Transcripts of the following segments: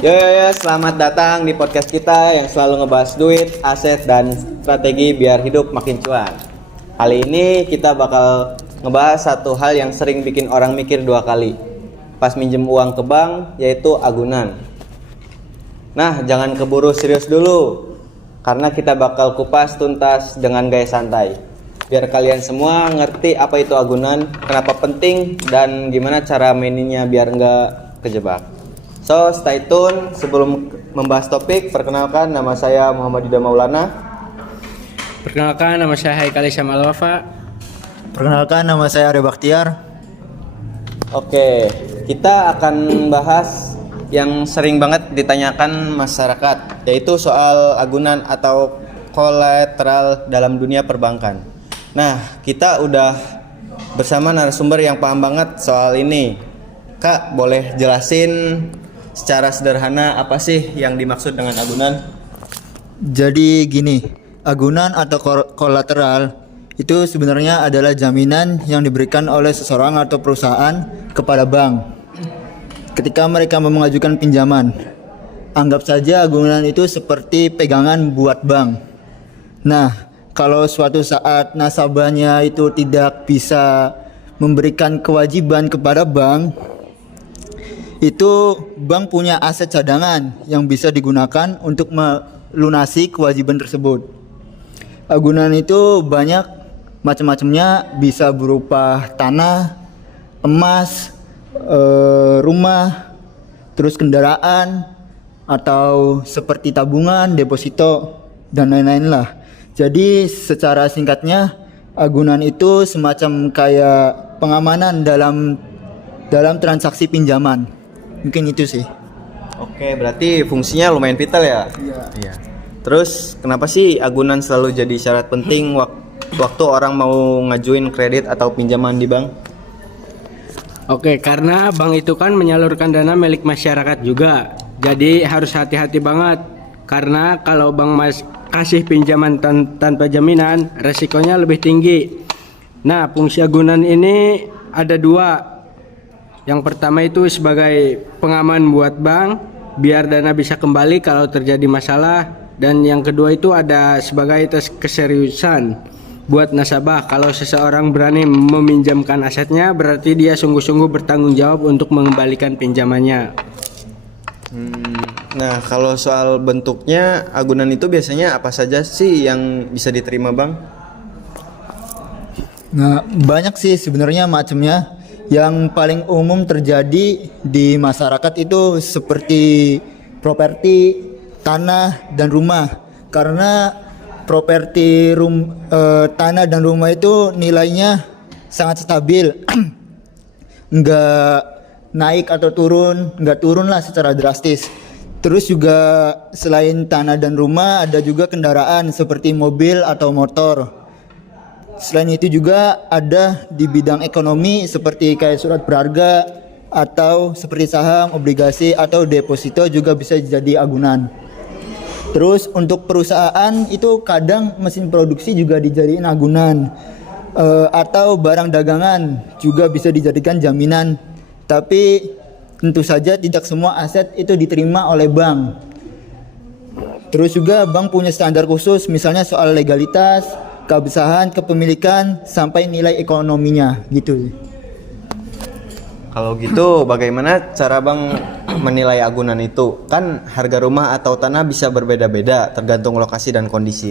Selamat datang di podcast kita yang selalu ngebahas duit, aset, dan strategi biar hidup makin cuan. Kali ini kita bakal ngebahas satu hal yang sering bikin orang mikir dua kali pas minjem uang ke bank, yaitu agunan. Nah, jangan keburu serius dulu, karena kita bakal kupas tuntas dengan gaya santai. Biar kalian semua ngerti apa itu agunan, kenapa penting, dan gimana cara maininnya biar nggak kejebak. So, stay tune. Sebelum membahas topik, perkenalkan nama saya Muhammad Yuda Maulana. Perkenalkan, nama saya Haikal Isyam Al-Wafa. Perkenalkan, nama saya Arya Bakhtiar. Oke, kita akan bahas yang sering banget ditanyakan masyarakat, yaitu soal agunan atau kolateral dalam dunia perbankan. Nah, kita udah bersama narasumber yang paham banget soal ini. Kak, boleh jelasin secara sederhana apa sih yang dimaksud dengan agunan? Jadi gini, agunan atau kolateral itu sebenarnya adalah jaminan yang diberikan oleh seseorang atau perusahaan kepada bank ketika mereka mengajukan pinjaman. Anggap saja agunan itu seperti pegangan buat bank. Nah, kalau suatu saat nasabahnya itu tidak bisa memberikan kewajiban kepada bank, itu bank punya aset cadangan yang bisa digunakan untuk melunasi kewajiban tersebut. Agunan itu banyak macam-macamnya, bisa berupa tanah, emas, rumah, terus kendaraan, atau seperti tabungan, deposito, dan lain-lain lah. Jadi secara singkatnya, agunan itu semacam kayak pengamanan dalam transaksi pinjaman. Mungkin itu sih. Oke, berarti fungsinya lumayan vital ya? Iya. Terus kenapa sih agunan selalu jadi syarat penting waktu orang mau ngajuin kredit atau pinjaman di bank? Oke, karena bank itu kan menyalurkan dana milik masyarakat juga. Jadi harus hati-hati banget. Karena kalau bank kasih pinjaman tanpa jaminan, resikonya lebih tinggi. Nah, fungsi agunan ini ada dua. Yang pertama itu sebagai pengaman buat bank biar dana bisa kembali kalau terjadi masalah, dan yang kedua itu ada sebagai tes keseriusan buat nasabah. Kalau seseorang berani meminjamkan asetnya, berarti dia sungguh-sungguh bertanggung jawab untuk mengembalikan pinjamannya. Nah, kalau soal bentuknya, agunan itu biasanya apa saja sih yang bisa diterima bank? Nah, banyak sih sebenarnya macamnya. Yang paling umum terjadi di masyarakat itu seperti properti, tanah, dan rumah. Karena properti tanah dan rumah itu nilainya sangat stabil, nggak naik atau turun, nggak turun lah secara drastis. Terus juga selain tanah dan rumah, ada juga kendaraan seperti mobil atau motor. Selain itu juga ada di bidang ekonomi seperti kayak surat berharga atau seperti saham, obligasi, atau deposito juga bisa jadi agunan. Terus untuk perusahaan itu kadang mesin produksi juga dijadiin agunan, atau barang dagangan juga bisa dijadikan jaminan. Tapi tentu saja tidak semua aset itu diterima oleh bank. Terus juga bank punya standar khusus, misalnya soal legalitas, keabsahan, kepemilikan, sampai nilai ekonominya gitu. Kalau gitu, bagaimana cara bank menilai agunan itu? Kan harga rumah atau tanah bisa berbeda-beda tergantung lokasi dan kondisi.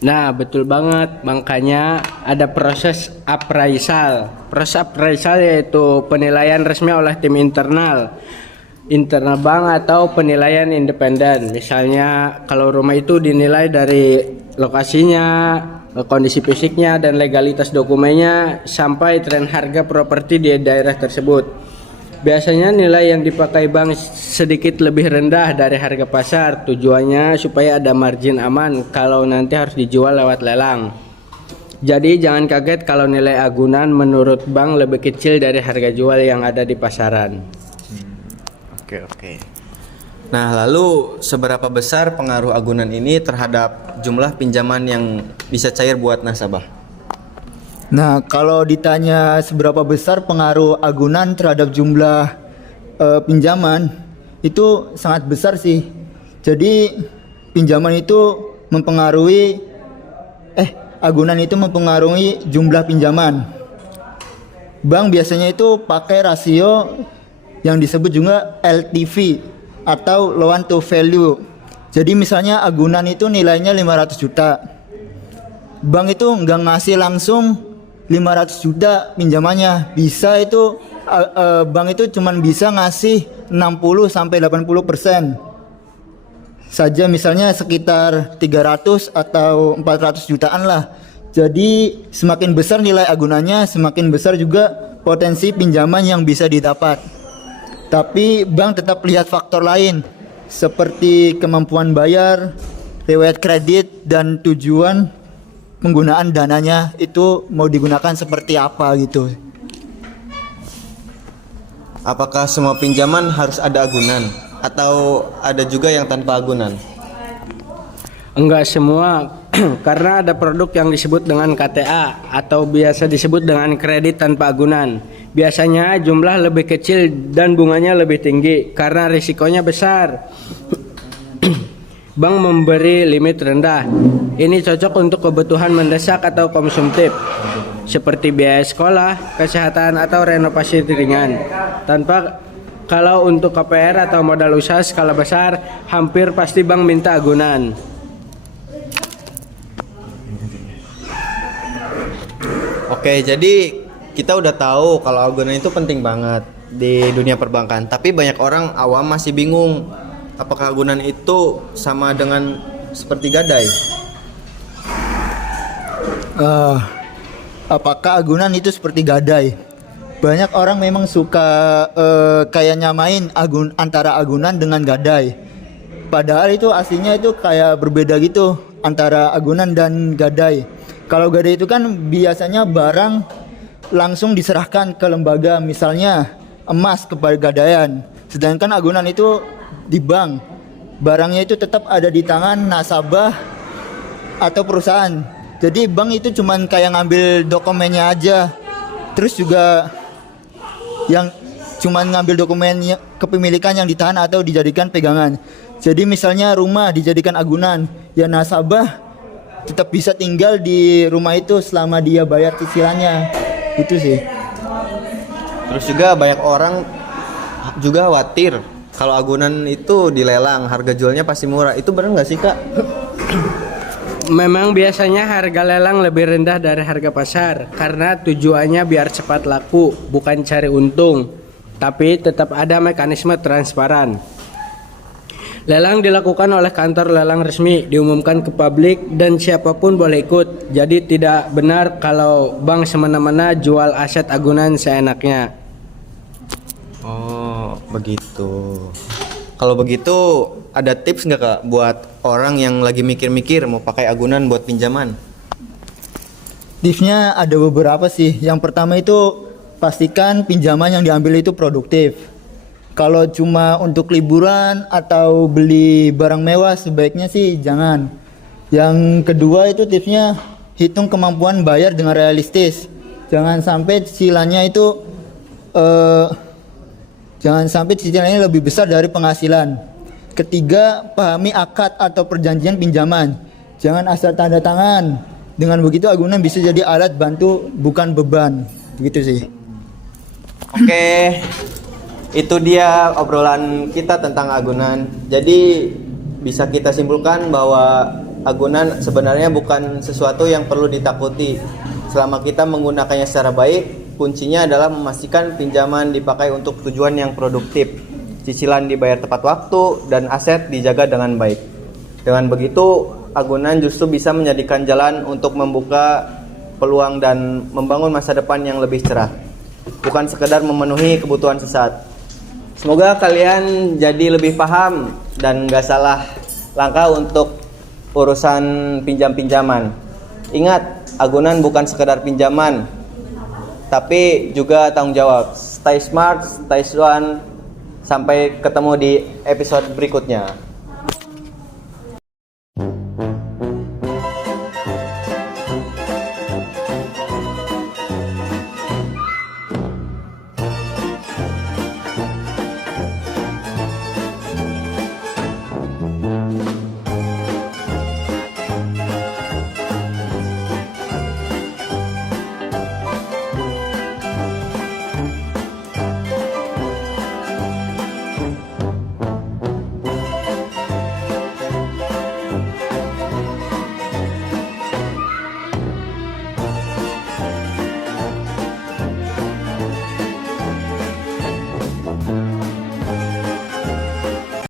Nah, betul banget. Makanya ada proses appraisal. Proses appraisal yaitu penilaian resmi oleh tim internal bank atau penilaian independen. Misalnya kalau rumah itu dinilai dari lokasinya, kondisi fisiknya, dan legalitas dokumennya, sampai tren harga properti di daerah tersebut. Biasanya nilai yang dipakai bank sedikit lebih rendah dari harga pasar. Tujuannya supaya ada margin aman kalau nanti harus dijual lewat lelang. Jadi jangan kaget kalau nilai agunan menurut bank lebih kecil dari harga jual yang ada di pasaran. Oke. Nah, lalu seberapa besar pengaruh agunan ini terhadap jumlah pinjaman yang bisa cair buat nasabah? Nah, kalau ditanya seberapa besar pengaruh agunan terhadap jumlah pinjaman, itu sangat besar sih. Jadi pinjaman itu agunan itu mempengaruhi jumlah pinjaman. Bank biasanya itu pakai rasio yang disebut juga LTV atau loan to value. Jadi misalnya agunan itu nilainya 500 juta. Bank itu nggak ngasih langsung 500 juta pinjamannya. Bisa itu bank itu cuman bisa ngasih 60 sampai 80% saja, misalnya sekitar 300 atau 400 jutaan lah. Jadi semakin besar nilai agunannya, semakin besar juga potensi pinjaman yang bisa didapat. Tapi bank tetap lihat faktor lain seperti kemampuan bayar, riwayat kredit, dan tujuan penggunaan dananya itu mau digunakan seperti apa gitu. Apakah semua pinjaman harus ada agunan atau ada juga yang tanpa agunan? Enggak semua, karena ada produk yang disebut dengan KTA atau biasa disebut dengan kredit tanpa agunan. Biasanya jumlah lebih kecil dan bunganya lebih tinggi karena risikonya besar. Bank memberi limit rendah. Ini cocok untuk kebutuhan mendesak atau konsumtif seperti biaya sekolah, kesehatan, atau renovasi ringan. Kalau untuk KPR atau modal usaha skala besar, hampir pasti bank minta agunan. Oke, jadi kita udah tahu kalau agunan itu penting banget di dunia perbankan. Tapi banyak orang awam masih bingung apakah agunan itu sama dengan seperti gadai. Apakah agunan itu seperti gadai? Banyak orang memang suka kayak nyamain antara agunan dengan gadai. Padahal itu aslinya itu kayak berbeda gitu antara agunan dan gadai. Kalau gadai itu kan biasanya barang langsung diserahkan ke lembaga, misalnya emas ke pegadaian. Sedangkan agunan itu di bank. Barangnya itu tetap ada di tangan nasabah atau perusahaan. Jadi bank itu cuman kayak ngambil dokumennya aja. Terus juga yang cuman ngambil dokumen kepemilikan yang ditahan atau dijadikan pegangan. Jadi misalnya rumah dijadikan agunan, ya nasabah tetap bisa tinggal di rumah itu selama dia bayar cicilannya. Itu sih. Terus juga banyak orang juga khawatir kalau agunan itu dilelang, harga jualnya pasti murah. Itu benar nggak sih, Kak? Memang biasanya harga lelang lebih rendah dari harga pasar karena tujuannya biar cepat laku, bukan cari untung. Tapi tetap ada mekanisme transparan. Lelang dilakukan oleh kantor lelang resmi, diumumkan ke publik dan siapapun boleh ikut. Jadi tidak benar kalau bank semena-mena jual aset agunan seenaknya. Oh, begitu. Kalau begitu ada tips nggak, Kak, buat orang yang lagi mikir-mikir mau pakai agunan buat pinjaman? Tipsnya ada beberapa sih. Yang pertama itu pastikan pinjaman yang diambil itu produktif. Kalau cuma untuk liburan atau beli barang mewah sebaiknya sih jangan. Yang kedua itu tipsnya hitung kemampuan bayar dengan realistis. Jangan sampai cicilannya lebih besar dari penghasilan. Ketiga, pahami akad atau perjanjian pinjaman. Jangan asal tanda tangan. Dengan begitu agunan bisa jadi alat bantu bukan beban. Begitu sih. Oke, itu dia obrolan kita tentang agunan. Jadi bisa kita simpulkan bahwa agunan sebenarnya bukan sesuatu yang perlu ditakuti. Selama kita menggunakannya secara baik, kuncinya adalah memastikan pinjaman dipakai untuk tujuan yang produktif, cicilan dibayar tepat waktu, dan aset dijaga dengan baik. Dengan begitu, agunan justru bisa menjadikan jalan untuk membuka peluang dan membangun masa depan yang lebih cerah, bukan sekedar memenuhi kebutuhan sesaat. Semoga kalian jadi lebih paham dan gak salah langkah untuk urusan pinjam-pinjaman. Ingat, agunan bukan sekedar pinjaman, tapi juga tanggung jawab. Stay smart, stay one. Sampai ketemu di episode berikutnya.